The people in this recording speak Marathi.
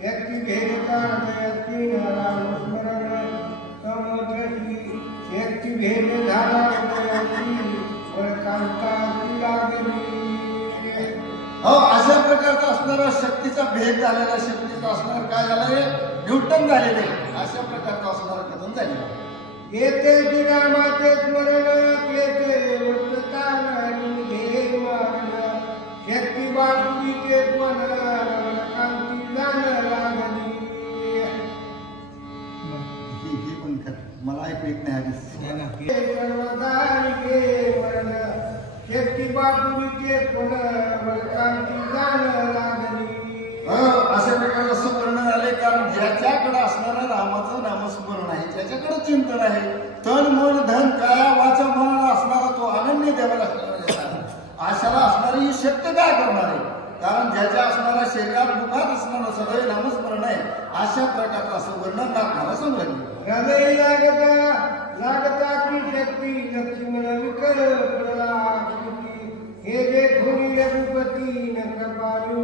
व्यक्ती भेदता व्यक्ती नामस्मरण समुद्रशी व्यक्ती भेद झाला वरकांताची लागली. अशा प्रकारचा असणारा शक्तीचा भेद झालेला, शक्तीचा असणार काय झालंय, न्यूटन झालेले, अशा प्रकारचा असणारा कथन झालेला. येते श्रीरामाचे स्मरण येते वृत्तान घे मारण शक्ती बाजूचे पण कांती जाण लागली. हे पण मला ऐकू येत नाही आधीच. सर्वदारी घे मरण शक्ती बाजूचे पण कांती जाण लागली. अशा प्रकारचं असं वर्णन आले, कारण ज्याच्याकडे असणारं रामाचं नामस्मरण आहे, ज्याच्याकडे चिंतन आहे, तन मन धन काया वाचा मनाला असणारा तो अनन्य देवाला अशाला असणारी ही शक्ती काय करणार आहे, कारण ज्याच्या असणारा शरीरात मुखात असणारं सदैव नामस्मरण आहे, अशा प्रकारचं असं वर्णन नाथाला समजलं. हृदय लागता की शक्ती लक्ष्मण विकर हे जे घोरी रघुपती न कृपाळू